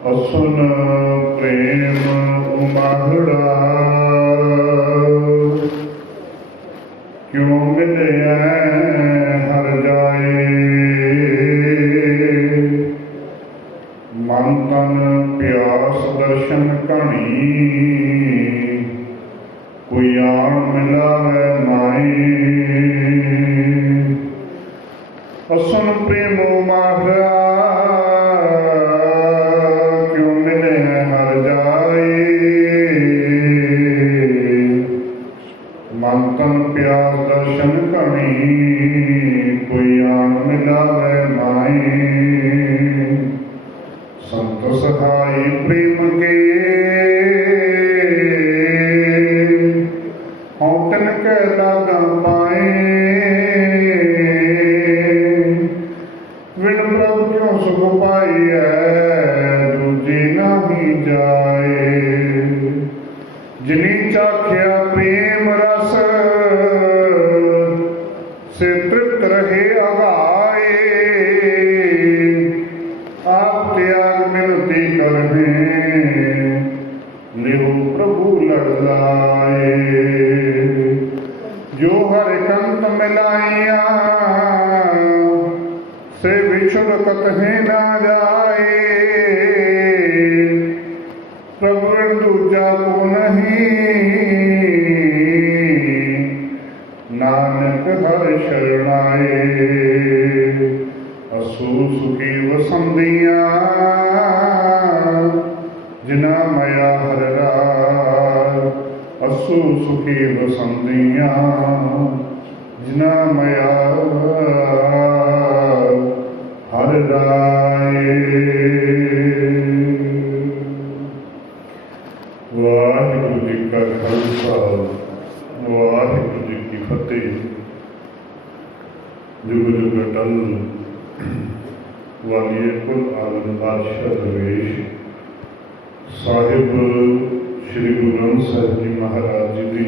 ਅਸੁਨ ਪ੍ਰੇਮ ਉਮਾਹੜਾ। ਕਿਉ ਮਿਲਿਆ ਸਹਾਈ ਵਿਛੜ ਕਤਹਿ ਨਾ ਜਾਏ। ਪ੍ਰਭੂ ਬਿਨ ਦੂਜਾ ਕੋ ਖਾਲਸਾ ਵਾਹਿਗੁਰੂ ਜੀ ਕੀ ਫਤਿਹ। ਜੁਗ ਜੁਗ ਅਟਲ ਵਾਲੀਏ ਕੁਲ ਆਲਮ ਬਾਦਸ਼ਾਹ ਦਰਵੇਸ਼। ਸਾਹਿਬ ਸ੍ਰੀ ਗੁਰੂ ਗ੍ਰੰਥ ਸਾਹਿਬ ਜੀ ਮਹਾਰਾਜ ਜੀ ਦੀ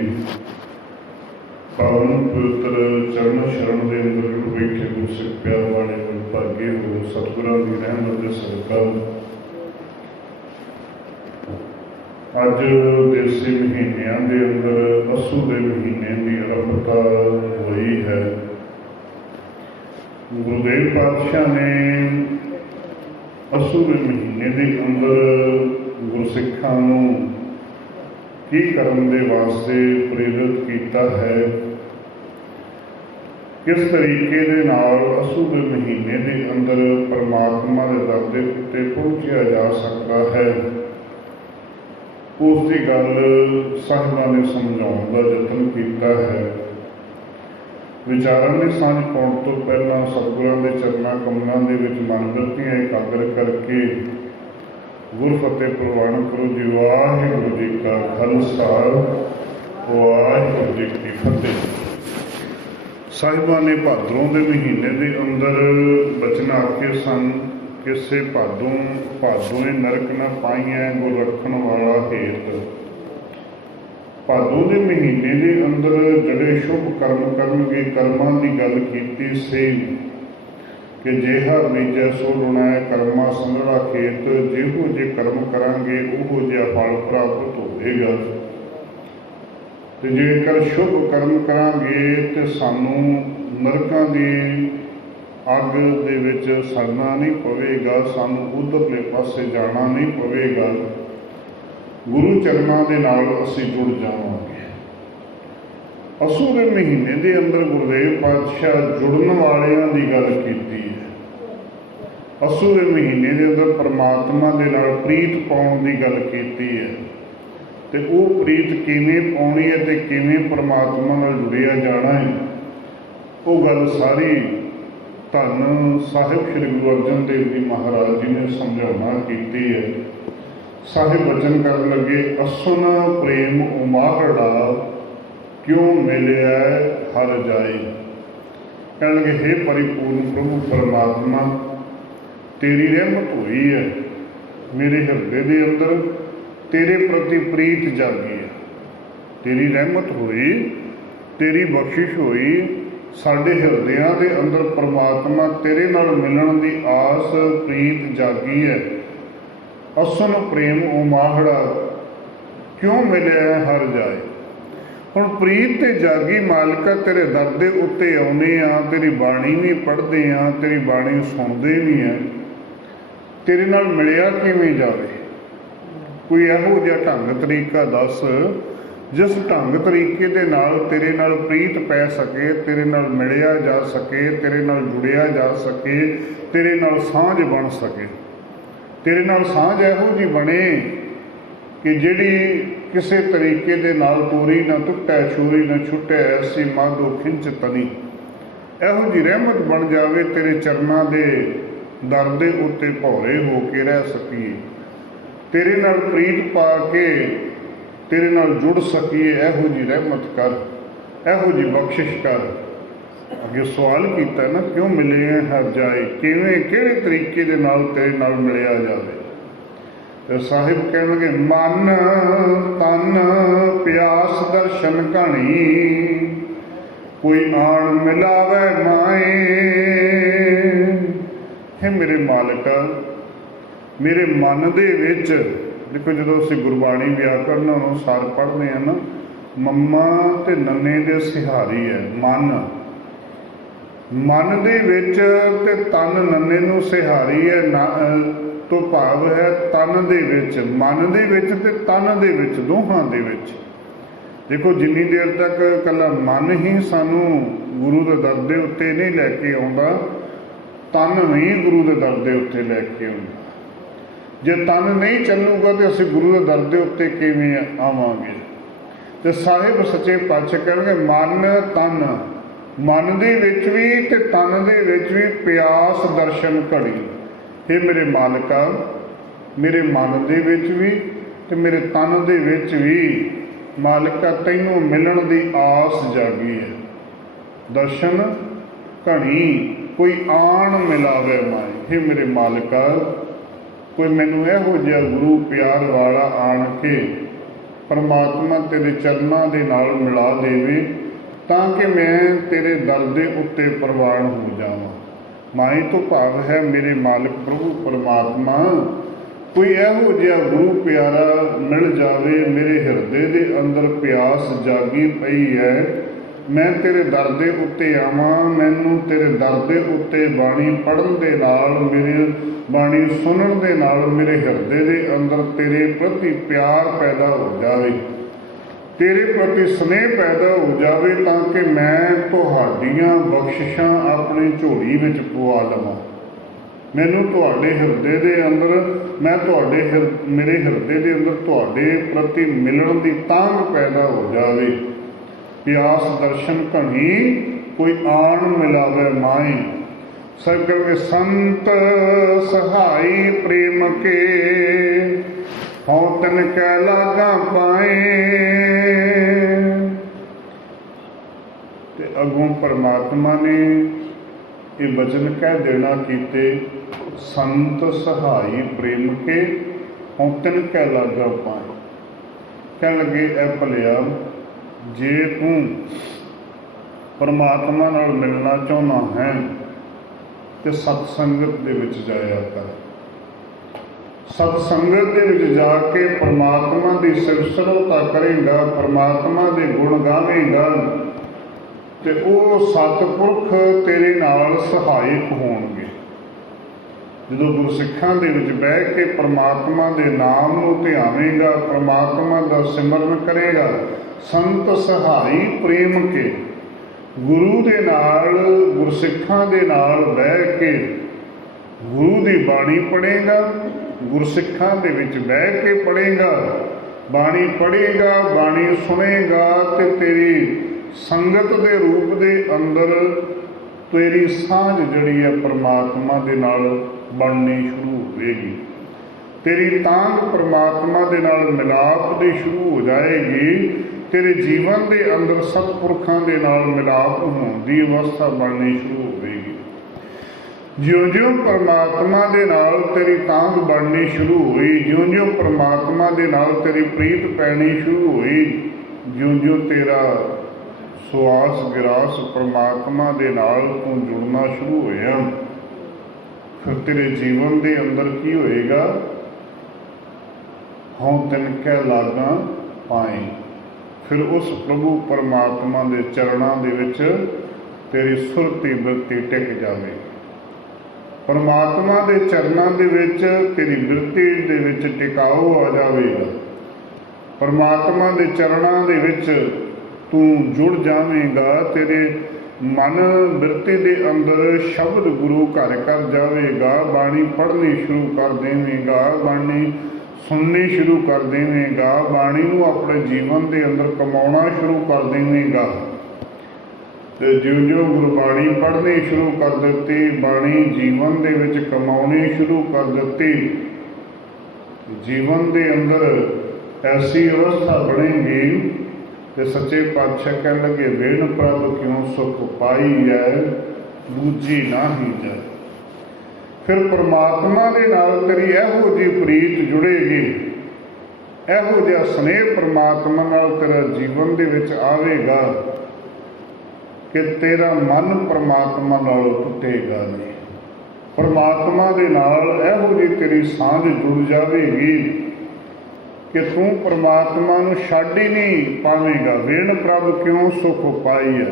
ਪਾਵਨ ਪਵਿੱਤਰ ਚਰਨ ਸ਼ਰਨ ਦੇ ਅੰਦਰ ਰੂਪ ਗੁਰਸਿੱਖ ਪਿਆਰ ਵਾਲੇ ਨੂੰ ਭਾਗੇ ਹੋ ਸਤਿਗੁਰਾਂ ਦੀ ਰਹਿਮਤ ਦੇ ਸਦਕਾ ਅੱਜ ਦੇਸੀ ਮਹੀਨਿਆਂ ਦੇ ਅੰਦਰ ਅਸੂ ਦੇ ਮਹੀਨੇ ਦੀ ਆਰੰਭਤਾ ਹੋਈ ਹੈ। ਗੁਰਦੇਵ ਪਾਤਸ਼ਾਹ ਨੇ ਅਸੂ ਦੇ ਮਹੀਨੇ ਦੇ ਅੰਦਰ ਗੁਰਸਿੱਖਾਂ ਨੂੰ ਕੀ ਕਰਨ ਦੇ ਵਾਸਤੇ ਪ੍ਰੇਰਿਤ ਕੀਤਾ ਹੈ, ਕਿਸ ਤਰੀਕੇ ਦੇ ਨਾਲ ਅਸੂ ਦੇ ਮਹੀਨੇ ਦੇ ਅੰਦਰ ਪਰਮਾਤਮਾ ਦੇ ਦਰ ਦੇ ਉੱਤੇ ਪਹੁੰਚਿਆ ਜਾ ਸਕਦਾ ਹੈ। ਉਸ ਦੀ ਗੱਲ ਸਾਹਿਬਾਂ ਨੇ ਸਮਝਾਉਣ ਦਾ ਯਤਨ ਕੀਤਾ ਹੈ। ਵਿਚਾਰਾਂ ਦੀ ਸਾਂਝ ਪਾਉਣ ਤੋਂ ਪਹਿਲਾਂ ਸਤਿਗੁਰਾਂ ਦੇ ਚਰਨਾਂ ਕਮਲਾਂ ਦੇ ਵਿੱਚ ਮਨ ਵਰਤੀਆਂ ਇਕਾਗਰ ਕਰਕੇ ਗੁਰ ਫਤਿਹ ਪ੍ਰਵਾਨ ਕਰੋ ਜੀ। ਵਾਹਿਗੁਰੂ ਜੀ ਕਾ ਖਾਲਸਾ, ਵਾਹਿਗੁਰੂ ਜੀ ਕੀ ਫਤਿਹ। ਸਾਹਿਬਾਂ ਨੇ ਭਾਦਰੋਂ ਦੇ ਮਹੀਨੇ ਦੇ ਅੰਦਰ ਬਚਨ ਆਖੇ ਸਨ ਕਿਸੇ ਭਾਦੋਂ ਭਾਦੋਏ ਨਰਕ ਨਾ ਪਾਈਐ ਗੁਰ ਰੱਖਣ ਵਾਲਾ ਹੇਤ। ਭਾਦੋਂ ਦੇ ਮਹੀਨੇ ਦੇ ਅੰਦਰ ਜਿਹੜੇ ਸ਼ੁਭ ਕਰਮ ਕਰਨਗੇ, ਕਰਮਾਂ ਦੀ ਗੱਲ ਕੀਤੀ ਸੀ ਕਿ ਜਿਹਾ ਬੀਜੈ, ਸੋ ਲੁਣਾ ਕਰਮਾ ਸੰਗੜਾ ਖੇਤ। ਜਿਹੋ ਜੇ ਕਰਮ ਕਰਾਂਗੇ, ਉਹੋ ਜਿਹਾ ਫਲ ਪ੍ਰਾਪਤ ਹੋਵੇਗਾ। ਤੇ ਜੇਕਰ ਸ਼ੁਭ ਕਰਮ ਕਰਾਂਗੇ, ਤੇ ਸਾਨੂੰ ਨਰਕਾਂ ਦੀ ਅੱਗ ਦੇ ਵਿੱਚ ਸੜਨਾ ਨਹੀਂ ਪਵੇਗਾ, ਸਾਨੂੰ ਉਧਰਲੇ ਪਾਸੇ ਜਾਣਾ ਨਹੀਂ ਪਵੇਗਾ। ਗੁਰੂ ਚਰਨਾਂ ਦੇ ਨਾਲ ਅਸੀਂ ਜੁੜ ਜਾਵਾਂਗੇ। ਅਸੂ ਦੇ ਮਹੀਨੇ ਦੇ ਅੰਦਰ ਗੁਰਦੇਵ ਪਾਤਸ਼ਾਹ ਜੁੜਨ ਵਾਲਿਆਂ ਦੀ ਗੱਲ ਕੀਤੀ ਹੈ। ਅਸੂ ਦੇ ਮਹੀਨੇ ਦੇ ਅੰਦਰ ਪਰਮਾਤਮਾ ਦੇ ਨਾਲ ਪ੍ਰੀਤ ਪਾਉਣ ਦੀ ਗੱਲ ਕੀਤੀ ਹੈ। ਤੇ ਉਹ ਪ੍ਰੀਤ ਕਿਵੇਂ ਪਾਉਣੀ ਹੈ ਤੇ ਕਿਵੇਂ ਪਰਮਾਤਮਾ ਨਾਲ ਜੁੜਿਆ ਜਾਣਾ ਹੈ, ਉਹ ਗੱਲ ਸਾਰੀ ਧੰਨ ਸਾਹਿਬ ਸ੍ਰੀ ਗੁਰੂ ਅਰਜਨ ਦੇਵ ਜੀ ਮਹਾਰਾਜ ਜੀ ਨੇ ਸਮਝਾਉਣਾ ਕੀਤੀ ਹੈ। ਸਾਹਿਬ ਵਚਨ ਕਰਨ ਲੱਗੇ, ਅਸੁਨ ਪ੍ਰੇਮ ਉਮਾਹੜਾ ਕਿਉਂ ਮਿਲਿਆ ਹਰ ਜਾਏ? ਕਹਿਣ ਲੱਗੇ हे ਪਰਿਪੂਰਨ ਪ੍ਰਭੂ ਪਰਮਾਤਮਾ, ਤੇਰੀ ਰਹਿਮਤ ਹੋਈ ਹੈ। ਮੇਰੇ ਹਿਰਦੇ ਦੇ ਅੰਦਰ ਤੇਰੇ ਪ੍ਰਤੀ ਪ੍ਰੀਤ ਜਾਗੀ ਹੈ। ਤੇਰੀ ਰਹਿਮਤ ਹੋਈ, ਤੇਰੀ ਬਖਸ਼ਿਸ਼ ਹੋਈ ਸਾਡੇ ਹਿਰਦਿਆਂ ਦੇ ਅੰਦਰ ਪ੍ਰਮਾਤਮਾ ਤੇਰੇ ਨਾਲ ਮਿਲਣ ਦੀ ਆਸ, ਪ੍ਰੀਤ ਜਾਗੀ ਹੈ। ਅਸਨ ਪ੍ਰੇਮ ਉਮਾਹੜਾ, ਕਿਉਂ ਮਿਲਿਆ ਹਰ ਜਾਏ? ਹੁਣ ਪ੍ਰੀਤ ਤੇ ਜਾਗੀ ਮਾਲਕਾ ਤੇਰੇ ਦਰ ਦੇ ਉੱਤੇ ਆਉਨੇ ਆ, ਤੇਰੀ ਬਾਣੀ ਵੀ ਪੜ੍ਹਦੇ ਆ, ਤੇਰੀ ਬਾਣੀ ਸੁਣਦੇ ਵੀ ਆ। ਤੇਰੇ ਨਾਲ ਮਿਲਿਆ ਕਿਵੇਂ ਜਾਵੇ? ਕੋਈ ਇਹੋ ਜਿਹਾ ਢੰਗ ਤਰੀਕਾ ਦੱਸ। ਜਿਸ ਢੰਗ ਤਰੀਕੇ ਦੇ ਨਾਲ ਤੇਰੇ ਨਾਲ ਪ੍ਰੀਤ ਪੈ ਸਕੇ, ਤੇਰੇ ਨਾਲ ਮਿਲਿਆ ਜਾ ਸਕੇ, ਤੇਰੇ ਨਾਲ ਜੁੜਿਆ ਜਾ ਸਕੇ, ਤੇਰੇ ਨਾਲ ਸਾਂਝ ਬਣ ਸਕੇ। ਤੇਰੇ ਨਾਲ ਸਾਂਝ ਇਹੋ ਜੀ ਬਣੇ ਕਿ ਜਿਹੜੀ ਕਿਸੇ ਤਰੀਕੇ ਦੇ ਨਾਲ ਤੋਰੀ ਨਾ ਟੁੱਟੈ, ਛੂਰੀ ਨਾ ਛੁੱਟੈ, ਐਸੀ ਮਾਧੋ ਖਿੰਚ ਤਨੀ। ਇਹੋ ਜੀ ਰਹਿਮਤ ਬਣ ਜਾਵੇ ਤੇਰੇ ਚਰਨਾਂ ਦੇ ਦਰ ਦੇ ਉੱਤੇ ਭੌਰੇ ਹੋ ਕੇ ਰਹਿ ਸਕੀਏ। ਤੇਰੇ ਨਾਲ ਪ੍ਰੀਤ ਪਾ ਕੇ ਤੇਰੇ ਨਾਲ ਜੁੜ ਸਕੀਏ, ਇਹੋ ਜੀ ਰਹਿਮਤ ਕਰ, ਇਹੋ ਜੀ ਬਖਸ਼ਿਸ਼ ਕਰ। ਅੱਗੇ ਸਵਾਲ ਕੀਤਾ ਨਾ, ਕਿਉਂ ਮਿਲੇ ਹਰ ਜਾਏ? ਕਿਵੇਂ, ਕਿਹੜੇ ਤਰੀਕੇ ਦੇ ਨਾਲ ਤੇਰੇ ਨਾਲ ਮਿਲਿਆ ਜਾਵੇ? ਤੇ ਸਾਹਿਬ ਕਹਿਣਗੇ, ਮਨ, ਤਨ, ਪਿਆਸ ਦਰਸ਼ਨ ਕਹਾਣੀ ਕੋਈ ਆਣ ਮਿਲਾਵੇ ਮਾਏ। ਹੈ ਮੇਰੇ ਮਾਲਕ, ਮੇਰੇ ਮਨ ਦੇ ਵਿੱਚ ਦੇਖੋ ਜਦੋਂ ਅਸੀਂ ਗੁਰਬਾਣੀ ਵਿਆਕਰਨ ਅਨੁਸਾਰ ਪੜ੍ਹਦੇ ਆ ਨਾ, ਮੰਮਾ ਤੇ ਨੰਨੇ ਦੇ ਸਿਹਾਰੀ ਹੈ, ਮਨ। ਮਨ ਦੇ ਵਿੱਚ ਤੇ ਤਨ ਨੰਨੇ ਨੂੰ ਸਿਹਾਰੀ ਹੈ ਤੋਂ ਭਾਵ ਹੈ ਤਨ ਦੇ ਵਿੱਚ। ਮਨ ਦੇ ਵਿੱਚ ਤੇ ਤਨ ਦੇ ਵਿੱਚ, ਦੋਹਾਂ ਦੇ ਵਿੱਚ। ਦੇਖੋ ਜਿੰਨੀ ਦੇਰ ਤੱਕ ਕੱਲਾ ਮਨ ਹੀ ਸਾਨੂੰ ਗੁਰੂ ਦੇ ਦਰ ਦੇ ਉੱਤੇ ਨਹੀਂ ਲੈ ਕੇ ਆਉਂਦਾ, ਤਨ ਵੀ ਗੁਰੂ ਦੇ ਦਰ ਦੇ ਉੱਤੇ ਲੈ ਕੇ ਆਉਂਦਾ। ਜੇ ਤਨ ਨਹੀਂ ਚੱਲੂਗਾ ਤੇ ਅਸੀਂ ਗੁਰੂ ਦੇ ਦਰ ਦੇ ਉੱਤੇ ਕਿਵੇਂ ਆਵਾਂਗੇ? ਤੇ ਸਾਹਿਬ ਸੱਚੇ ਪਾਤਸ਼ਾਹ ਕਹਿਣਗੇ, ਮਨ, ਤਨ। ਮਨ ਦੇ ਵਿੱਚ ਵੀ ਤੇ ਤਨ ਦੇ ਵਿੱਚ ਵੀ ਪਿਆਸ ਦਰਸ਼ਨ ਘੜੀ। ਇਹ ਮੇਰੇ ਮਾਲਕਾ, ਮੇਰੇ ਮਨ ਦੇ ਵਿੱਚ ਵੀ ਤੇ ਮੇਰੇ ਤਨ ਦੇ ਵਿੱਚ ਵੀ ਮਾਲਕਾ, ਤੈਨੂੰ ਮਿਲਣ ਦੀ ਆਸ ਜਾਗੀ ਹੈ। ਦਰਸ਼ਨ ਘਣੀ ਕੋਈ ਆਣ ਮਿਲਾਵੇ ਮਾਏ। हे ਮੇਰੇ ਮਾਲਕਾ ਕੋਈ ਮੈਨੂੰ ਇਹੋ ਜਿਹਾ ਗੁਰੂ ਪਿਆਰ ਵਾਲਾ ਆਣ ਕੇ ਪਰਮਾਤਮਾ ਤੇਰੇ ਚਰਨਾਂ ਦੇ ਨਾਲ ਮਿਲਾ ਦੇਵੇ, ਤਾਂ ਕਿ ਮੈਂ ਤੇਰੇ ਦਰ ਦੇ ਉੱਤੇ ਪ੍ਰਵਾਨ ਹੋ ਜਾਵਾਂ। ਮਾਈ ਤੋਂ ਭਾਵ ਹੈ ਮੇਰੇ ਮਾਲਕ ਪ੍ਰਭੂ ਪਰਮਾਤਮਾ, ਕੋਈ ਇਹੋ ਜਿਹਾ ਗੁਰੂ ਪਿਆਰਾ ਮਿਲ ਜਾਵੇ, ਮੇਰੇ ਹਿਰਦੇ ਦੇ ਅੰਦਰ ਪਿਆਸ ਜਾਗੀ ਪਈ ਹੈ ਮੈਂ ਤੇਰੇ ਦਰ ਦੇ ਉੱਤੇ ਆਵਾਂ, ਮੈਨੂੰ ਤੇਰੇ ਦਰ ਦੇ ਉੱਤੇ ਬਾਣੀ ਪੜ੍ਹਨ ਦੇ ਨਾਲ, ਮੇਰੇ ਬਾਣੀ ਸੁਣਨ ਦੇ ਨਾਲ, ਮੇਰੇ ਹਿਰਦੇ ਦੇ ਅੰਦਰ ਤੇਰੇ ਪ੍ਰਤੀ ਪਿਆਰ ਪੈਦਾ ਹੋ ਜਾਵੇ। ਤੇਰੇ ਪ੍ਰਤੀ ਸਨੇਹ ਪੈਦਾ ਹੋ ਜਾਵੇ ਤਾਂ ਕਿ ਮੈਂ ਤੁਹਾਡੀਆਂ ਬਖਸ਼ਿਸ਼ਾਂ ਆਪਣੀ ਝੋਲੀ ਵਿੱਚ ਪਵਾ ਲਵਾਂ। ਮੈਨੂੰ ਤੁਹਾਡੇ ਹਿਰਦੇ ਦੇ ਅੰਦਰ, ਮੈਂ ਤੁਹਾਡੇ ਹਿਰ- ਮੇਰੇ ਹਿਰਦੇ ਦੇ ਅੰਦਰ ਤੁਹਾਡੇ ਪ੍ਰਤੀ ਮਿਲਣ ਦੀ ਤਾਂਘ ਪੈਦਾ ਹੋ ਜਾਵੇ। ਪਿਆਸ ਦਰਸ਼ਨ ਘਣੀ ਕੋਈ ਆਣ ਮਿਲਾਵੇ ਮਾਈ। ਸਭ ਕਰਵੇ ਸੰਤ ਸਹਾਈ ਪ੍ਰੇਮ ਕੇ, ਹਉ ਤਨ ਕੈ ਲਾਗਾ ਪਾਏ। ਤੇ ਅਗੋਂ ਪਰਮਾਤਮਾ ਨੇ ਇਹ ਬਚਨ ਕਹਿ ਦੇਣਾ ਕੀਤੇ, ਸੰਤ ਸਹਾਈ ਪ੍ਰੇਮ ਕੇ, ਹਉ ਤਨ ਕੈ ਲਾਗਾ ਪਾਏ। ਕਹਿਣ ਲੱਗੇ, ਐ ਭਲਿਆ ਜੇ ਤੂੰ ਪਰਮਾਤਮਾ ਨਾਲ ਮਿਲਣਾ ਚਾਹੁੰਦਾ ਹੈ, ਤੇ ਸਤ ਸੰਗਤ ਦੇ ਵਿੱਚ ਜਾਇਆ ਕਰ। ਸਤ ਸੰਗਤ ਦੇ ਵਿੱਚ ਜਾ ਕੇ ਪਰਮਾਤਮਾ ਦੀ ਸਿਫਤਸਰਤਾ ਕਰੇਗਾ, ਪਰਮਾਤਮਾ ਦੇ ਗੁਣ ਗਾਵੇਂਗਾ, ਤੇ ਉਹ ਸਤਿਪੁਰਖ ਤੇਰੇ ਨਾਲ ਸਹਾਇਕ ਹੋਣਗੇ। ਜਦੋਂ ਗੁਰਸਿੱਖਾਂ ਦੇ ਵਿੱਚ ਬਹਿ ਕੇ ਪਰਮਾਤਮਾ ਦੇ ਨਾਮ ਨੂੰ ਧਿਆਵੇਂਗਾ, ਪਰਮਾਤਮਾ ਦਾ ਸਿਮਰਨ ਕਰੇਗਾ, ਸੰਤ ਸਹਾਈ ਪ੍ਰੇਮ ਕੇ ਗੁਰੂ ਦੇ ਨਾਲ, ਗੁਰਸਿੱਖਾਂ ਦੇ ਨਾਲ ਬਹਿ ਕੇ ਗੁਰੂ ਦੀ ਬਾਣੀ ਪੜ੍ਹੇਗਾ, ਗੁਰਸਿੱਖਾਂ ਦੇ ਵਿੱਚ ਬਹਿ ਕੇ ਪੜ੍ਹੇਗਾ, ਬਾਣੀ ਪੜ੍ਹੇਗਾ, ਬਾਣੀ ਸੁਣੇਗਾ ਤੇ ਤੇਰੀ ਸੰਗਤ ਦੇ ਰੂਪ ਦੇ ਅੰਦਰ ਤੇਰੀ ਸਾਂਝ ਜਿਹੜੀ ਹੈ ਪਰਮਾਤਮਾ ਦੇ ਨਾਲ ਬਣਨੀ ਸ਼ੁਰੂ ਹੋਵੇਗੀ ਤੇਰੀ ਤਾਂਘ ਪ੍ਰਮਾਤਮਾ ਦੇ ਨਾਲ ਮਿਲਾਪ ਦੀ ਸ਼ੁਰੂ ਹੋ ਜਾਏਗੀ। ਤੇਰੇ ਜੀਵਨ ਦੇ ਅੰਦਰ ਸਤਪੁਰਖਾਂ ਦੇ ਨਾਲ ਮਿਲਾਪ ਹੋਣ ਦੀ ਅਵਸਥਾ ਬਣਨੀ ਸ਼ੁਰੂ ਹੋਵੇਗੀ ਜਿਉਂ-ਜਿਉਂ ਪਰਮਾਤਮਾ ਦੇ ਨਾਲ ਤੇਰੀ ਤਾਂਗ ਬਣਨੀ ਸ਼ੁਰੂ ਹੋਈ, ਜਿਉਂ-ਜਿਉਂ ਪਰਮਾਤਮਾ ਦੇ ਨਾਲ ਤੇਰੀ ਪ੍ਰੀਤ ਪੈਣੀ ਸ਼ੁਰੂ ਹੋਈ, ਜਿਉਂ-ਜਿਉਂ ਤੇਰਾ ਸੁਆਸ ਗਿਰਾਸ ਪਰਮਾਤਮਾ ਦੇ ਨਾਲ ਤੂੰ ਜੁੜਨਾ ਸ਼ੁਰੂ ਹੋਇਆ। ਫਿਰ ਤੇਰੇ ਜੀਵਨ ਦੇ ਅੰਦਰ ਕੀ ਹੋਏਗਾ? ਹਉ ਤਿਨ ਕੈ ਲਾਗਾ ਪਾਏ। ਫਿਰ ਉਸ ਪ੍ਰਭੂ ਪਰਮਾਤਮਾ ਦੇ ਚਰਨਾਂ ਦੇ ਵਿੱਚ ਤੇਰੀ ਸੁਰਤੀ ਬਿਰਤੀ ਟਿਕ ਜਾਵੇ। ਪਰਮਾਤਮਾ ਦੇ ਚਰਨਾਂ ਦੇ ਵਿੱਚ ਤੇਰੀ ਬਿਰਤੀ ਦੇ ਵਿੱਚ ਟਿਕਾਓ ਆ ਜਾਵੇਗਾ। ਪਰਮਾਤਮਾ ਦੇ ਚਰਨਾਂ ਦੇ ਵਿੱਚ ਤੂੰ ਜੁੜ ਜਾਵੇਂਗਾ, ਤੇਰੇ ਮਨ ਬਿਰਤੀ ਦੇ ਅੰਦਰ ਸ਼ਬਦ ਗੁਰੂ ਘਰ ਕਰ ਜਾਵੇਗਾ, ਬਾਣੀ ਪੜ੍ਹਨੀ ਸ਼ੁਰੂ ਕਰ ਦੇਵੇਗਾ, ਬਾਣੀ ਸੁਣਨੀ ਸ਼ੁਰੂ ਕਰ ਦੇਵੇਗਾ, ਬਾਣੀ ਨੂੰ ਆਪਣੇ ਜੀਵਨ ਦੇ ਅੰਦਰ ਕਮਾਉਣਾ ਸ਼ੁਰੂ ਕਰ ਦੇਵੇਗਾ। ਤੇ ਜਿਉਂ ਜਿਉਂ ਗੁਰਬਾਣੀ ਪੜ੍ਹਨੀ ਸ਼ੁਰੂ ਕਰ ਦਿੱਤੀ, ਬਾਣੀ ਜੀਵਨ ਦੇ ਵਿੱਚ ਕਮਾਉਣੀ ਸ਼ੁਰੂ ਕਰ ਦਿੱਤੀ, ਜੀਵਨ ਦੇ ਅੰਦਰ ਐਸੀ ਅਵਸਥਾ ਬਣੇਗੀ ਤੇ ਸੱਚੇ ਪਾਤਸ਼ਾਹ ਕਹਿਣ ਲੱਗੇ ਵੇਣ ਪ੍ਰਭ ਕਿਉਂ ਸੁਖ ਪਾਈ ਹੈ ਦੂਜੀ ਨਾਹੀ ਜਾਏ ਫਿਰ ਪ੍ਰਮਾਤਮਾ ਦੇ ਨਾਲ ਤੇਰੀ ਇਹੋ ਜਿਹੀ ਪ੍ਰੀਤ ਜੁੜੇਗੀ। ਇਹੋ ਜਿਹਾ ਸਨੇਹ ਪ੍ਰਮਾਤਮਾ ਨਾਲ ਤੇਰਾ ਜੀਵਨ ਦੇ ਵਿੱਚ ਆਵੇਗਾ ਕਿ ਤੇਰਾ ਮਨ ਪ੍ਰਮਾਤਮਾ ਨਾਲ ਟੁੱਟੇਗਾ ਨਹੀਂ। ਪਰਮਾਤਮਾ ਦੇ ਨਾਲ ਇਹੋ ਜਿਹੀ ਤੇਰੀ ਸਾਂਝ ਜੁੜ ਜਾਵੇਗੀ। ਕਿ ਤੂੰ ਪਰਮਾਤਮਾ ਨੂੰ ਛੱਡ ਹੀ ਨਹੀਂ ਪਾਵੇਂਗਾ। ਵੇਣ ਪ੍ਰਭ ਕਿਉਂ ਸੁਖ ਪਾਈ ਹੈ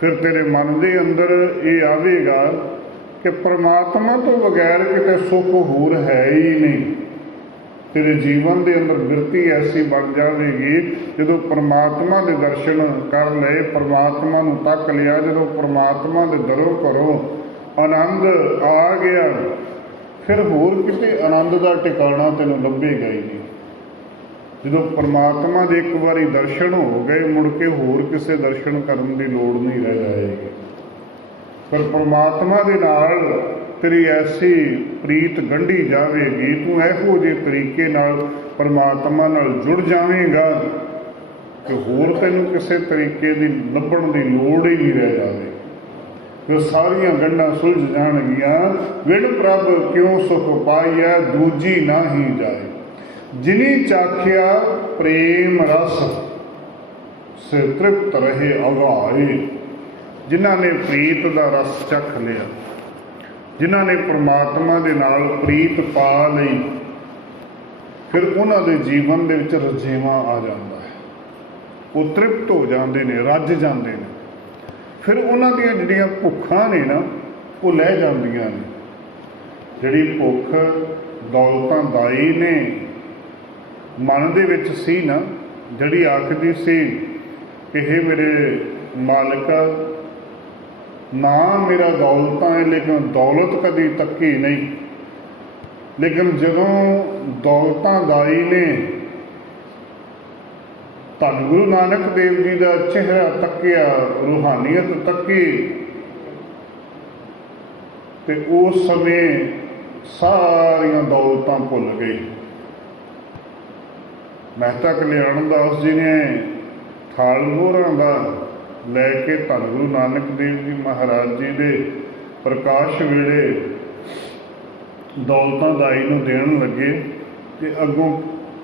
ਫਿਰ ਤੇਰੇ ਮਨ ਦੇ ਅੰਦਰ ਇਹ ਆਵੇਗਾ ਕਿ ਪਰਮਾਤਮਾ ਤੋਂ ਬਗੈਰ ਕਿਤੇ ਸੁੱਖ ਹੋਰ ਹੈ ਹੀ ਨਹੀਂ। ਤੇਰੇ ਜੀਵਨ ਦੇ ਅੰਦਰ ਬਿਰਤੀ ਐਸੀ ਬਣ ਜਾਵੇਗੀ, ਜਦੋਂ ਪਰਮਾਤਮਾ ਦੇ ਦਰਸ਼ਨ ਕਰ ਲਏ, ਪਰਮਾਤਮਾ ਨੂੰ ਤੱਕ ਲਿਆ, ਜਦੋਂ ਪਰਮਾਤਮਾ ਦੇ ਦਰੋਂ ਘਰੋਂ ਆਨੰਦ ਆ ਗਿਆ, ਫਿਰ ਹੋਰ ਕਿਤੇ ਆਨੰਦ ਦਾ ਟਿਕਾਣਾ ਤੈਨੂੰ ਲੱਭੇਗਾ ਹੀ ਨਹੀਂ। ਜਦੋਂ ਪਰਮਾਤਮਾ ਦੇ ਇੱਕ ਵਾਰੀ ਦਰਸ਼ਨ ਹੋ ਗਏ, ਮੁੜ ਕੇ ਹੋਰ ਕਿਸੇ ਦਰਸ਼ਨ ਕਰਨ ਦੀ ਲੋੜ ਨਹੀਂ ਰਹਿ ਜਾਏਗੀ। ਪਰ ਪ੍ਰਮਾਤਮਾ ਦੇ ਨਾਲ ਤੇਰੀ ਐਸੀ ਪ੍ਰੀਤ ਗੰਢੀ ਜਾਵੇਗੀ, ਤੂੰ ਇਹੋ ਜਿਹੇ ਤਰੀਕੇ ਨਾਲ ਪਰਮਾਤਮਾ ਨਾਲ ਜੁੜ ਜਾਵੇਂਗਾ ਕਿ ਹੋਰ ਤੈਨੂੰ ਕਿਸੇ ਤਰੀਕੇ ਦੀ ਲੱਭਣ ਦੀ ਲੋੜ ਹੀ ਨਹੀਂ ਰਹਿ ਜਾਵੇਗੀ। ਫਿਰ ਸਾਰੀਆਂ ਗੰਢਾਂ ਸੁਲਝ ਜਾਣਗੀਆਂ ਵਿਣ ਪ੍ਰਭ ਕਿਉਂ ਸੁਖ ਪਾਈਐ, ਦੂਜੀ ਨਾ ਹੀ ਜਾਏ। ਜਿਨੀ ਚਾਖਿਆ ਪ੍ਰੇਮ ਰਸ ਸੇ ਤ੍ਰਿਪਤ ਰਹੇ ਅਗਾਏ ਜਿਨ੍ਹਾਂ ਨੇ ਪ੍ਰੀਤ ਦਾ ਰਸ ਚਖ ਲਿਆ, ਜਿਨ੍ਹਾਂ ਨੇ ਪ੍ਰਮਾਤਮਾ ਦੇ ਨਾਲ ਪ੍ਰੀਤ ਪਾ ਲਈ, ਫਿਰ ਉਹਨਾਂ ਦੇ ਜੀਵਨ ਦੇ ਵਿੱਚ ਰਜੇਵਾਂ ਆ ਜਾਂਦਾ ਹੈ। ਉਹ ਤ੍ਰਿਪਤ ਹੋ ਜਾਂਦੇ ਨੇ, ਰੱਜ ਜਾਂਦੇ ਨੇ। ਫਿਰ ਉਹਨਾਂ ਦੀਆਂ ਜਿਹੜੀਆਂ ਭੁੱਖਾਂ ਨੇ ਨਾ, ਉਹ ਲੈ ਜਾਂਦੀਆਂ ਨੇ। ਜਿਹੜੀ ਭੁੱਖ ਦੌਲਤਾਂ ਦਾਈ ਨੇ ਮਨ ਦੇ ਵਿੱਚ ਸੀ ਨਾ, ਜਿਹੜੀ ਆਖਦੀ ਸੀ ਕਿ ਇਹ ਮੇਰੇ ਮਾਲਕ, ਨਾ ਮੇਰਾ ਦੌਲਤਾਂ ਹੈ ਲੇਕਿਨ ਦੌਲਤ ਕਦੀ ਤੱਕੀ ਨਹੀਂ। ਲੇਕਿਨ ਜਦੋਂ ਦੌਲਤਾਂ ਦਾਈ ਨੇ, ਧੰਨ ਗੁਰੂ ਨਾਨਕ ਦੇਵ ਜੀ ਦਾ ਚਿਹਰਾ ਤੱਕਿਆ, ਰੂਹਾਨੀਅਤ ਤੱਕੀ, ਤੇ ਉਸ ਸਮੇਂ ਸਾਰੀਆਂ ਦੌਲਤਾਂ ਭੁੱਲ ਗਈ ਮਹਿਤਾ ਕਲਿਆਣ ਦਾਸ ਜੀ ਨੇ ਥਾਲ ਹੋਰਾਂ ਦਾ ਲੈ ਕੇ ਧੰਨ ਗੁਰੂ ਨਾਨਕ ਦੇਵ ਜੀ ਮਹਾਰਾਜ ਜੀ ਦੇ ਪ੍ਰਕਾਸ਼ ਵੇਲੇ ਦੌਲਤਾਂ ਦਾਈ ਨੂੰ ਦੇਣ ਲੱਗੇ ਤੇ ਅੱਗੋਂ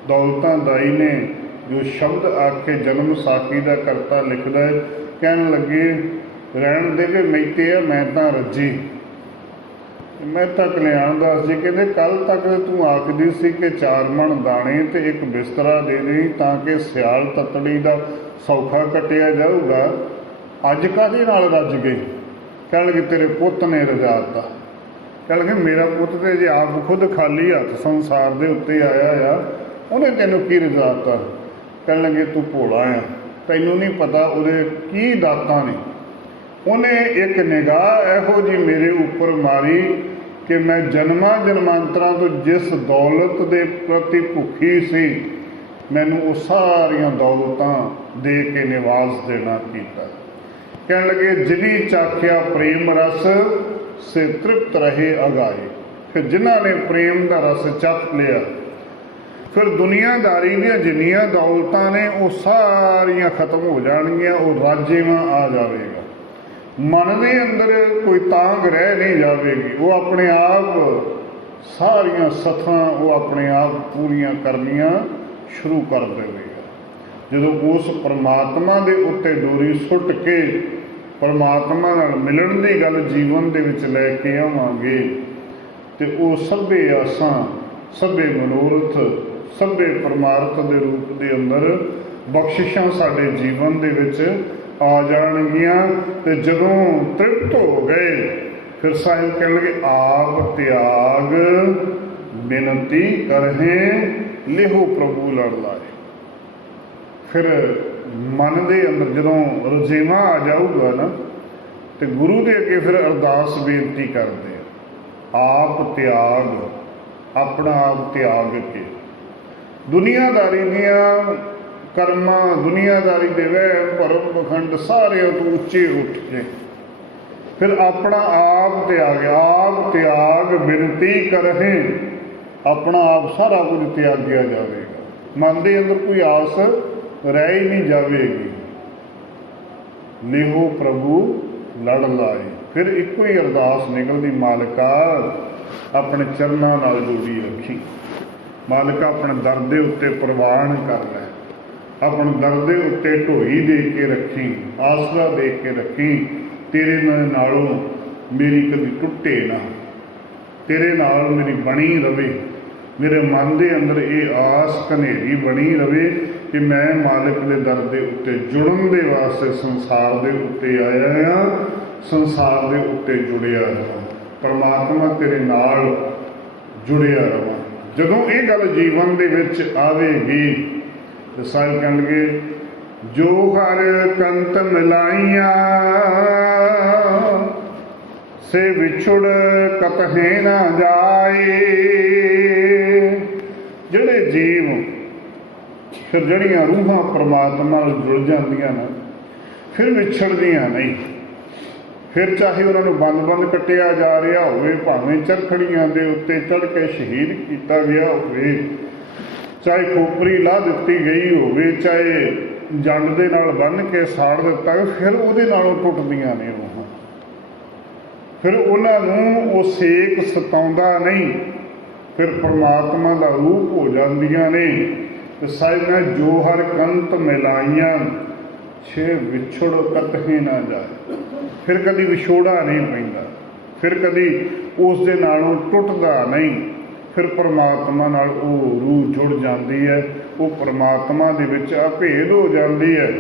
ਦੌਲਤਾਂ ਦਾਈ ਨੇ ਜੋ ਸ਼ਬਦ ਆਖੇ ਜਨਮ ਸਾਖੀ ਦਾ ਕਰਤਾ ਲਿਖਦਾ ਹੈ, ਕਹਿਣ ਲੱਗੇ, ਰਹਿਣ ਦੇ ਵੀ ਮੈਤੇ ਆ, ਮੈਂ ਤਾਂ ਰੱਜੀ। ਮੈਂ ਤਾਂ ਕਲਿਆਣ ਦਾਸ ਜੀ ਕਹਿੰਦੇ ਕੱਲ ਤੱਕ ਤੂੰ ਆਖਦੀ ਸੀ ਕਿ ਚਾਰ ਮਣ ਦਾਣੇ ਤੇ ਇੱਕ ਬਿਸਤਰਾ ਦੇ ਦੇ ਤਾਂ ਕਿ ਸਿਆਲ ਤਤੜੀ ਦਾ ਸੌਖਾ ਕੱਟਿਆ ਜਾਊਗਾ। ਅੱਜ ਕਾਹਦੇ ਨਾਲ ਰੱਜ ਗਏ? ਕਹਿਣ ਲੱਗੇ ਤੇਰੇ ਪੁੱਤ ਨੇ ਰਜਾਤਾ ਕਹਿਣ ਲੱਗੇ ਮੇਰਾ ਪੁੱਤ ਤੇ ਜੇ ਆਪ ਖੁਦ ਖਾਲੀ ਹੱਥ ਸੰਸਾਰ ਦੇ ਉੱਤੇ ਆਇਆ ਆ, ਉਹਨੇ ਤੈਨੂੰ ਕੀ ਰਜਾਤਾ ਕਹਿਣ ਲੱਗੇ ਤੂੰ ਭੋਲਾ ਆ। ਤੈਨੂੰ ਨਹੀਂ ਪਤਾ ਉਹਦੇ ਕੀ ਦਾਤਾਂ ਨੇ। ਉਹਨੇ ਇੱਕ ਨਿਗਾਹ ਇਹੋ ਜੀ ਮੇਰੇ ਉੱਪਰ ਮਾਰੀ ਕਿ ਮੈਂ ਜਨਮਾਂ ਜਨਮਾਂਤਰਾਂ ਤੋਂ ਜਿਸ ਦੌਲਤ ਦੇ ਪ੍ਰਤੀ ਭੁੱਖੀ ਸੀ, ਮੈਨੂੰ ਉਹ ਸਾਰੀਆਂ ਦੌਲਤਾਂ ਦੇ ਕੇ ਨਿਵਾਸ ਦੇਣਾ ਕੀਤਾ। ਕਹਿਣ ਲੱਗੇ, ਜਿਨੀ ਚਾਖਿਆ ਪ੍ਰੇਮ ਰਸ, ਸੇ ਤ੍ਰਿਪਤ ਰਹੇ ਅਗਾਏ ਫਿਰ ਜਿਨ੍ਹਾਂ ਨੇ ਪ੍ਰੇਮ ਦਾ ਰਸ ਚੱਖ ਲਿਆ, ਫਿਰ ਦੁਨੀਆਦਾਰੀ ਦੀਆਂ ਜਿੰਨੀਆਂ ਦੌਲਤਾਂ ਨੇ, ਉਹ ਸਾਰੀਆਂ ਖਤਮ ਹੋ ਜਾਣਗੀਆਂ, ਉਹ ਰਾਜੇਵਾਂ ਆ ਜਾਵੇਗਾ। ਮਨ ਦੇ ਅੰਦਰ ਕੋਈ ਤਾਂਗ ਰਹਿ ਨਹੀਂ ਜਾਵੇਗੀ। ਉਹ ਆਪਣੇ ਆਪ ਸਾਰੀਆਂ ਸਥਾਂ ਉਹ ਆਪਣੇ ਆਪ ਪੂਰੀਆਂ ਕਰਨੀਆਂ ਸ਼ੁਰੂ ਕਰ ਦੇਵੇਗਾ ਜਦੋਂ ਉਸ ਪਰਮਾਤਮਾ ਦੇ ਉੱਤੇ ਡੋਰੀ ਸੁੱਟ ਕੇ ਪਰਮਾਤਮਾ ਨਾਲ ਮਿਲਣ ਦੀ ਗੱਲ ਜੀਵਨ ਦੇ ਵਿੱਚ ਲੈ ਕੇ ਆਵਾਂਗੇ, ਤੇ ਉਹ ਸਭੇ ਆਸਾਂ, ਸਭੇ ਮਨੋਰਥ, ਸਭੇ ਪਰਮਾਰਥ ਦੇ ਰੂਪ ਦੇ ਅੰਦਰ ਬਖਸ਼ਿਸ਼ਾਂ ਸਾਡੇ ਜੀਵਨ ਦੇ ਵਿੱਚ ਆ ਜਾਣਗੀਆਂ ਤੇ ਜਦੋਂ ਤ੍ਰਿਪਤ ਹੋ ਗਏ, ਫਿਰ ਸਾਹਿਬ ਕਹਿਣਗੇ, ਆਪ ਤਿਆਗ, ਬੇਨਤੀ ਕਰਹੇ, ਲਿਹੋ ਪ੍ਰਭੂ ਲੜ ਲਾਏ ਫਿਰ ਮਨ ਦੇ ਅੰਦਰ ਜਦੋਂ ਰਜੇਵਾ ਆ ਜਾਊਗਾ ਨਾ, ਤੇ ਗੁਰੂ ਦੇ ਅੱਗੇ ਫਿਰ ਅਰਦਾਸ ਬੇਨਤੀ ਕਰਦੇ ਆਪ ਤਿਆਗ, ਆਪਣਾ ਆਪ ਤਿਆਗ ਕੇ। ਦੁਨੀਆਦਾਰੀ ਦੀਆਂ ਕਰਮਾਂ ਦੁਨੀਆਦਾਰੀ ਦੇ ਵਹਿ ਭਰਮ, ਪਖੰਡ ਸਾਰਿਆਂ ਤੋਂ ਉੱਚੇ ਉੱਠ ਕੇ। ਫਿਰ ਆਪਣਾ ਆਪ ਤਿਆਗ ਆਪ ਤਿਆਗ ਬਿਨਤੀ ਕਰਹਿ, ਆਪਣਾ ਆਪ ਸਾਰਾ ਕੁਝ ਤਿਆਗਿਆ ਜਾਵੇਗਾ। ਮਨ ਦੇ ਅੰਦਰ ਕੋਈ ਆਸ ਰਹਿ ਹੀ ਨਹੀਂ ਜਾਵੇਗੀ। ਲਿਹੋ ਪ੍ਰਭੂ ਲੜ ਲਾਏ। ਫਿਰ ਇੱਕੋ ਹੀ ਅਰਦਾਸ ਨਿਕਲਦੀ, ਮਾਲਕਾ, ਆਪਣੇ ਚਰਨਾਂ ਨਾਲ ਜੋੜੀ ਰੱਖੀ। ਮਾਲਕਾ ਆਪਣੇ ਦਰ ਦੇ ਉੱਤੇ ਪ੍ਰਵਾਨ ਕਰ ਲੈ। ਆਪਣ ਦਰ ਦੇ ਉੱਤੇ ਢੋਈ ਦੇ ਕੇ ਰੱਖੀ, ਆਸਰਾ ਦੇ ਕੇ ਰੱਖੀ, ਤੇਰੇ ਨਾਲੋਂ ਮੇਰੀ ਕਦੀ ਟੁੱਟੇ ਨਾ। ਤੇਰੇ ਨਾਲ ਮੇਰੀ ਬਣੀ ਰਵੇ। ਮੇਰੇ ਮਨ ਦੇ ਅੰਦਰ ਇਹ ਆਸ ਕਨੇਰੀ ਬਣੀ ਰਵੇ ਕਿ ਮੈਂ ਮਾਲਕ ਦੇ ਦਰ ਦੇ ਉੱਤੇ, ਜੁੜਨ ਦੇ ਵਾਸਤੇ ਸੰਸਾਰ ਦੇ ਉੱਤੇ ਆਇਆ ਹਾਂ ਸੰਸਾਰ ਦੇ ਉੱਤੇ ਜੁੜਿਆ ਹਾਂ ਪਰਮਾਤਮਾ ਤੇਰੇ ਨਾਲ ਜੁੜਿਆ ਰਵਾਂ। ਜਦੋਂ ਇਹ ਗੱਲ ਜੀਵਨ ਦੇ ਵਿੱਚ ਆਵੇਗੀ ਤੇ ਸਾਹਿਬ ਕਹਿਣਗੇ ਜੋ ਹਰ ਕੰਤ ਮਿਲਾਈਆਂ, ਸੇ ਵਿਛੁੜ ਕਤਹੇ ਨਾ ਜਾਏ। ਜਿਹੜੇ ਜੀਵ, ਫਿਰ ਜਿਹੜੀਆਂ ਰੂਹਾਂ ਪ੍ਰਮਾਤਮਾ ਨਾਲ ਜੁੜ ਜਾਂਦੀਆਂ ਨਾ, ਫਿਰ ਵਿਛੜਦੀਆਂ ਨਹੀਂ। ਫਿਰ ਚਾਹੇ ਉਹਨਾਂ ਨੂੰ ਬੰਦ-ਬੰਦ ਕੱਟਿਆ ਜਾ ਰਿਹਾ ਹੋਵੇ, ਭਾਵੇਂ ਚਰਖੜੀਆਂ ਦੇ ਉੱਤੇ ਚੜ ਕੇ ਸ਼ਹੀਦ ਕੀਤਾ ਗਿਆ ਹੋਵੇ ਚਾਹੇ ਖੋਪਰੀ ਲਾ ਦਿੱਤੀ ਗਈ ਹੋਵੇ, ਚਾਹੇ ਜੰਡ ਦੇ ਨਾਲ ਬੰਨ ਕੇ ਸਾੜ ਦਿੱਤਾ ਫਿਰ ਉਹਦੇ ਨਾਲੋਂ ਟੁੱਟਦੀਆਂ ਨੇ ਰੂਹਾਂ ਫਿਰ ਉਹਨਾਂ ਨੂੰ ਉਹ ਸੇਕ ਸਤਾਉਂਦਾ ਨਹੀਂ, ਫਿਰ ਪਰਮਾਤਮਾ ਦਾ ਰੂਪ ਹੋ ਜਾਂਦੀਆਂ ਨੇ। ਤੇ ਸਾਹਿਬ ਨੇ ਜੋ ਹਰ ਕੰਤ ਮਿਲਾਈਆਂ, ਛੇ ਵਿਛੜ ਕਤਹੇ ਨਾ ਜਾਏ। ਫਿਰ ਕਦੀ ਵਿਛੋੜਾ ਨਹੀਂ ਪੈਂਦਾ, ਫਿਰ ਕਦੀ ਉਸ ਦੇ ਨਾਲੋਂ ਟੁੱਟਦਾ ਨਹੀਂ। ਫਿਰ ਪਰਮਾਤਮਾ ਨਾਲ ਉਹ ਰੂਹ ਜੁੜ ਜਾਂਦੀ ਹੈ, ਉਹ ਪਰਮਾਤਮਾ ਦੇ ਵਿੱਚ ਅਭੇਦ ਹੋ ਜਾਂਦੀ ਹੈ।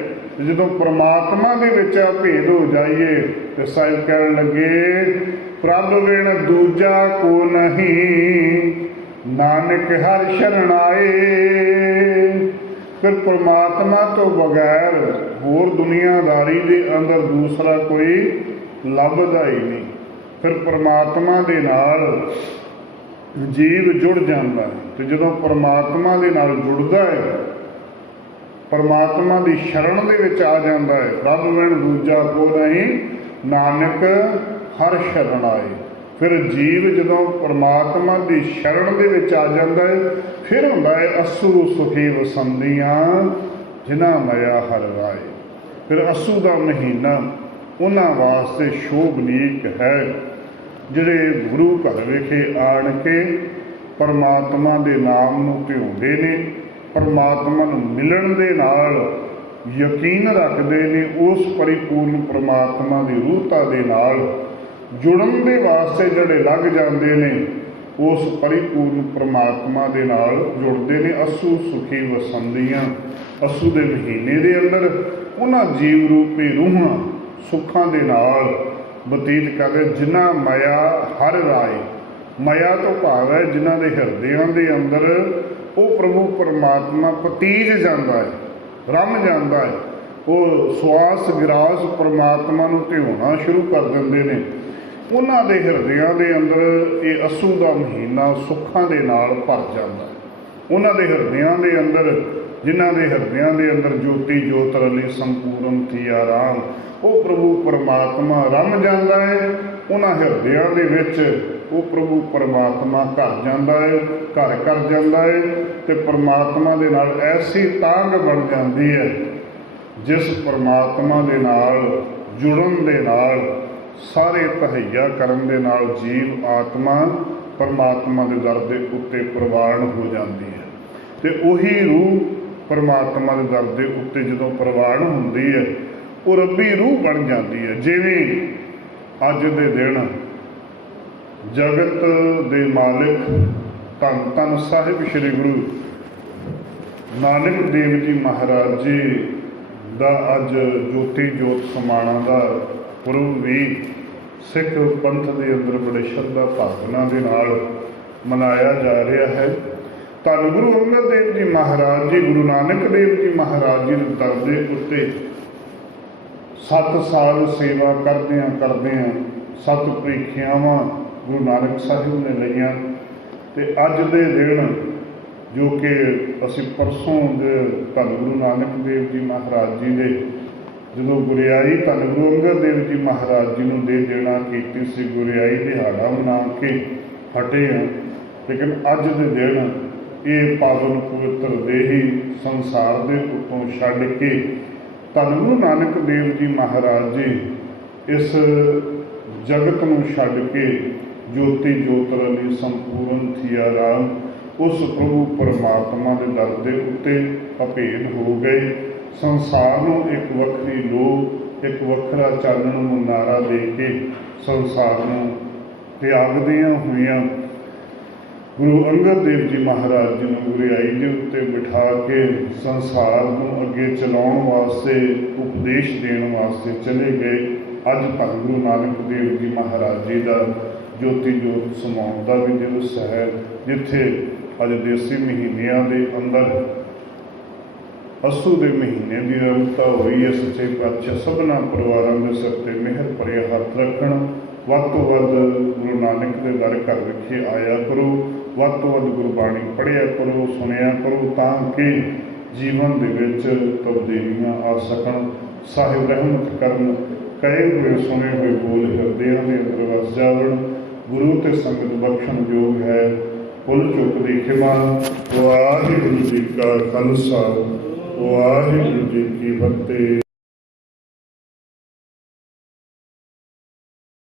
ਜਦੋਂ ਪਰਮਾਤਮਾ ਦੇ ਵਿੱਚ ਅਭੇਦ ਹੋ ਜਾਈਏ, ਤੇ ਸਾਹਿਬ ਕਹਿਣ ਲੱਗੇ, ਪ੍ਰਭ ਵਿਣ ਦੂਜਾ ਕੋ ਨਹੀਂ, ਨਾਨਕ ਹਰ ਸ਼ਰਨ ਆਏ। ਫਿਰ ਪਰਮਾਤਮਾ ਤੋਂ ਬਗੈਰ ਹੋਰ ਦੁਨੀਆਦਾਰੀ ਦੇ ਅੰਦਰ ਦੂਸਰਾ ਕੋਈ ਲੱਭਦਾ ਹੀ ਨਹੀਂ। ਫਿਰ ਪਰਮਾਤਮਾ ਦੇ ਨਾਲ ਜੀਵ ਜੁੜ ਜਾਂਦਾ ਹੈ ਤੇ ਜਦੋਂ ਪਰਮਾਤਮਾ ਦੇ ਨਾਲ ਜੁੜਦਾ ਹੈ, ਪਰਮਾਤਮਾ ਦੀ ਸ਼ਰਨ ਦੇ ਵਿੱਚ ਆ ਜਾਂਦਾ ਹੈ ਰੱਬ ਵਣ ਦੂਜਾ ਕੋ ਨਹੀਂ, ਨਾਨਕ ਹਰ ਸ਼ਰਨ ਆਏ। ਫਿਰ ਜੀਵ ਜਦੋਂ ਪਰਮਾਤਮਾ ਦੀ ਸ਼ਰਨ ਦੇ ਵਿੱਚ ਆ ਜਾਂਦਾ ਹੈ, ਫਿਰ ਹੁੰਦਾ ਹੈ ਅਸੂ ਸੁਖੀ ਵਸੰਦੀਆਂ, ਜਿਨ੍ਹਾਂ ਮਇਆ ਹਰ ਰਾਏ ਫਿਰ ਅਸੂ ਦਾ ਮਹੀਨਾ, ਉਹਨਾਂ ਵਾਸਤੇ ਸ਼ੋਭਨੀਕ ਹੈ। ਜਿਹੜੇ ਗੁਰੂ ਘਰ ਵਿਖੇ ਆਣ ਕੇ ਪਰਮਾਤਮਾ ਦੇ ਨਾਮ ਨੂੰ ਧਿਆਉਂਦੇ ਨੇ, ਪਰਮਾਤਮਾ ਨੂੰ ਮਿਲਣ ਦੇ ਨਾਲ ਯਕੀਨ ਰੱਖਦੇ ਨੇ, ਉਸ ਪਰਿਪੂਰਨ ਪਰਮਾਤਮਾ ਦੀ ਰੂਹਤਾ ਦੇ ਨਾਲ ਜੁੜਨ ਦੇ ਵਾਸਤੇ ਜਿਹੜੇ ਲੱਗ ਜਾਂਦੇ ਨੇ, ਉਸ ਪਰਿਪੂਰਨ ਪਰਮਾਤਮਾ ਦੇ ਨਾਲ ਜੁੜਦੇ ਨੇ। ਅਸੂ ਸੁਖੀ ਵਸੰਦੀਆਂ, ਅਸੂ ਦੇ ਮਹੀਨੇ ਦੇ ਅੰਦਰ ਉਹਨਾਂ ਜੀਵ ਰੂਪੀ ਰੂਹਾਂ ਸੁੱਖਾਂ ਦੇ ਨਾਲ ਬਤੀਤ ਕਰਦੇ ਜਿਨ੍ਹਾਂ ਮਾਇਆ ਹਰ ਰਾਏ। ਮਾਇਆ ਤੋਂ ਭਾਵ ਹੈ ਜਿਨ੍ਹਾਂ ਦੇ ਹਿਰਦਿਆਂ ਦੇ ਅੰਦਰ ਉਹ ਪ੍ਰਭੂ ਪਰਮਾਤਮਾ ਪਤੀਜ ਜਾਂਦਾ ਹੈ, ਰਮ ਜਾਂਦਾ ਹੈ। ਉਹ ਸਵਾਸ ਵਿਰਾਸ ਪਰਮਾਤਮਾ ਨੂੰ ਧਿਆਉਣਾ ਸ਼ੁਰੂ ਕਰ ਦਿੰਦੇ ਨੇ। ਉਹਨਾਂ ਦੇ ਹਿਰਦਿਆਂ ਦੇ ਅੰਦਰ ਇਹ ਅਸੂ ਦਾ ਮਹੀਨਾ ਸੁੱਖਾਂ ਦੇ ਨਾਲ ਭਰ ਜਾਂਦਾ ਹੈ। ਉਹਨਾਂ ਦੇ ਹਿਰਦਿਆਂ ਦੇ ਅੰਦਰ ਜਿਨ੍ਹਾਂ ਦੇ ਹਿਰਦਿਆਂ ਦੇ ਅੰਦਰ ਜੋਤੀ ਜੋਤ ਰਲੀ ਸੰਪੂਰਨ ਥੀ ਆਰਾਮ, ਉਹ ਪ੍ਰਭੂ ਪਰਮਾਤਮਾ ਰਮ ਜਾਂਦਾ ਹੈ ਉਹਨਾਂ ਹਿਰਦਿਆਂ ਦੇ ਵਿੱਚ ਉਹ ਪ੍ਰਭੂ ਪਰਮਾਤਮਾ ਘਰ ਜਾਂਦਾ ਹੈ ਘਰ ਕਰ ਜਾਂਦਾ ਹੈ ਤੇ ਪਰਮਾਤਮਾ ਦੇ ਨਾਲ ਐਸੀ ਤਾਂਗ ਬਣ ਜਾਂਦੀ ਹੈ ਜਿਸ ਪਰਮਾਤਮਾ ਦੇ ਨਾਲ, ਜੁੜਨ ਦੇ ਨਾਲ, ਸਾਰੇ ਤਹਈਆ ਕਰਨ ਦੇ ਨਾਲ ਜੀਵ ਆਤਮਾ ਪਰਮਾਤਮਾ ਦੇ ਦਰ ਦੇ ਉੱਤੇ ਪ੍ਰਵਾਨ ਹੋ ਜਾਂਦੀ ਹੈ ਤੇ ਉਹੀ ਰੂਹ ਪਰਮਾਤਮਾ ਦੇ ਦਰ ਦੇ ਉੱਤੇ ਜਦੋਂ ਪ੍ਰਵਾਨ ਹੁੰਦੀ ਹੈ, ਉਹ ਰੱਬੀ ਰੂਹ ਬਣ ਜਾਂਦੀ ਹੈ। ਜਿਵੇਂ ਅੱਜ ਦੇ ਦਿਨ ਜਗਤ ਦੇ ਮਾਲਿਕ ਧੰਨ ਧੰਨ ਸਾਹਿਬ ਸ੍ਰੀ ਗੁਰੂ ਨਾਨਕ ਦੇਵ ਜੀ ਮਹਾਰਾਜ ਜੀ ਦਾ ਅੱਜ ਜੋਤੀ ਜੋਤ ਸਮਾਣਾ ਦਾ ਪੁਰਬ ਵੀ ਸਿੱਖ ਪੰਥ ਦੇ ਅੰਦਰ ਬੜੇ ਸ਼ਰਧਾ ਭਾਵਨਾ ਦੇ ਨਾਲ ਮਨਾਇਆ ਜਾ ਰਿਹਾ ਹੈ। ਧੰਨ ਗੁਰੂ ਅੰਗਦ ਦੇਵ ਜੀ ਮਹਾਰਾਜ ਜੀ, ਗੁਰੂ ਨਾਨਕ ਦੇਵ ਜੀ ਮਹਾਰਾਜ ਜੀ ਦੇ ਦਰ ਦੇ ਉੱਤੇ 7 ਸਾਲ ਸੇਵਾ ਕਰਦਿਆਂ ਕਰਦਿਆਂ ਸੱਤ ਪ੍ਰੀਖਿਆਵਾਂ ਗੁਰੂ ਨਾਨਕ ਸਾਹਿਬ ਨੇ ਲਈਆਂ। ਤੇ ਅੱਜ ਦੇ ਦਿਨ ਜੋ ਕਿ ਅਸੀਂ ਪਰਸੋਂ ਦੇ ਧੰਨ ਗੁਰੂ ਨਾਨਕ ਦੇਵ ਜੀ ਮਹਾਰਾਜ ਜੀ ਦੇ ਜਦੋਂ ਗੁਰਿਆਈ ਧੰਨ ਗੁਰੂ ਅੰਗਦ ਦੇਵ ਜੀ ਮਹਾਰਾਜ ਜੀ ਨੂੰ ਦੇ ਦੇਣਾ ਕੀਤੀ ਸੀ, ਗੁਰਿਆਈ ਦਿਹਾੜਾ ਮਨਾ ਕੇ ਹਟੇ ਹਾਂ। ਲੇਕਿਨ ਅੱਜ ਦੇ ਦਿਨ ਇਹ ਪਾਵਨ ਪਵਿੱਤਰ ਦੇਹੀ ਸੰਸਾਰ ਦੇ ਉੱਤੋਂ ਛੱਡ ਕੇ ਧੰਨ ਗੁਰੂ ਨਾਨਕ ਦੇਵ ਜੀ ਮਹਾਰਾਜ ਜੀ ਇਸ ਜਗਤ ਨੂੰ ਛੱਡ ਕੇ ਜੋਤੀ ਜੋਤ ਰਲੀ ਸੰਪੂਰਨ ਥਿਆ ਰਾਮ, ਉਸ ਪ੍ਰਭੂ ਪਰਮਾਤਮਾ ਦੇ ਦਰ ਦੇ ਉੱਤੇ ਅਭੇਦ ਹੋ ਗਏ। ਸੰਸਾਰ ਨੂੰ ਇੱਕ ਵੱਖਰੀ ਲੋਕ ਇੱਕ ਵੱਖਰਾ ਚਾਨਣ, ਮੁਨਾਰਾ ਦੇ ਕੇ ਸੰਸਾਰ ਨੂੰ ਤਿਆਗਦੀਆਂ ਹੋਈਆਂ ਗੁਰੂ ਅੰਗਦ ਦੇਵ ਜੀ ਮਹਾਰਾਜ ਜੀ ਨੂੰ ਗੁਰਿਆਈ ਦੇ ਉੱਤੇ ਬਿਠਾ ਕੇ ਸੰਸਾਰ ਨੂੰ ਅੱਗੇ ਚਲਾਉਣ ਵਾਸਤੇ, ਉਪਦੇਸ਼ ਦੇਣ ਵਾਸਤੇ ਚਲੇ ਗਏ। ਅੱਜ ਤੱਕ ਗੁਰੂ ਨਾਨਕ ਦੇਵ ਜੀ ਮਹਾਰਾਜ ਜੀ ਦਾ ਜੋਤੀ ਜੋਤ ਸਮਾਉਣ ਦਾ ਵੀ ਦਿਵਸ ਹੈ ਜਿੱਥੇ ਅੱਜ ਦੇਸੀ ਮਹੀਨਿਆਂ ਦੇ ਅੰਦਰ, ਅਸੂ ਦੇ ਮਹੀਨੇ ਦੀ ਰਮਤਾ ਹੋਈ ਹੈ ਸੱਚੇ ਪਾਤਸ਼ਾਹ ਸਭਨਾ ਪਰਿਵਾਰਾਂ ਦੇ ਸਿਰ ਤੇ ਮਿਹਰ ਭਰੇ ਹੱਥ ਰੱਖਣ। ਵੱਧ ਤੋਂ ਵੱਧ ਗੁਰੂ ਨਾਨਕ ਦੇ ਦਰ ਘਰ ਵਿਖੇ ਆਇਆ ਕਰੋ। ਵੱਧ ਤੋਂ ਵੱਧ ਗੁਰਬਾਣੀ ਪੜ੍ਹਿਆ ਕਰੋ, ਸੁਣਿਆ ਕਰੋ ਤਾਂ ਕਿ ਜੀਵਨ ਦੇ ਵਿੱਚ ਤਬਦੀਲੀਆਂ ਆ ਸਕਣ। ਸਾਹਿਬ ਰਹਿਮਤ ਕਰਨ, ਕਹੇ ਹੋਏ, ਸੁਣੇ ਹੋਏ, ਬੋਲ ਹਿਰਦਿਆਂ ਦੇ ਅੰਦਰ ਵਸ ਜਾਵਣ। ਗੁਰੂ ਤੇ ਸੰਗਤ ਬਖਸ਼ਣ ਯੋਗ ਹੈ ਭੁੱਲ ਚੁੱਕ ਦੀ ਖਿਮਾ। ਵਾਹਿਗੁਰੂ ਜੀ ਕਾ ਖਾਲਸਾ, ਵਾਹਿਗੁਰੂ ਜੀ ਕੀ ਫਤਿਹ।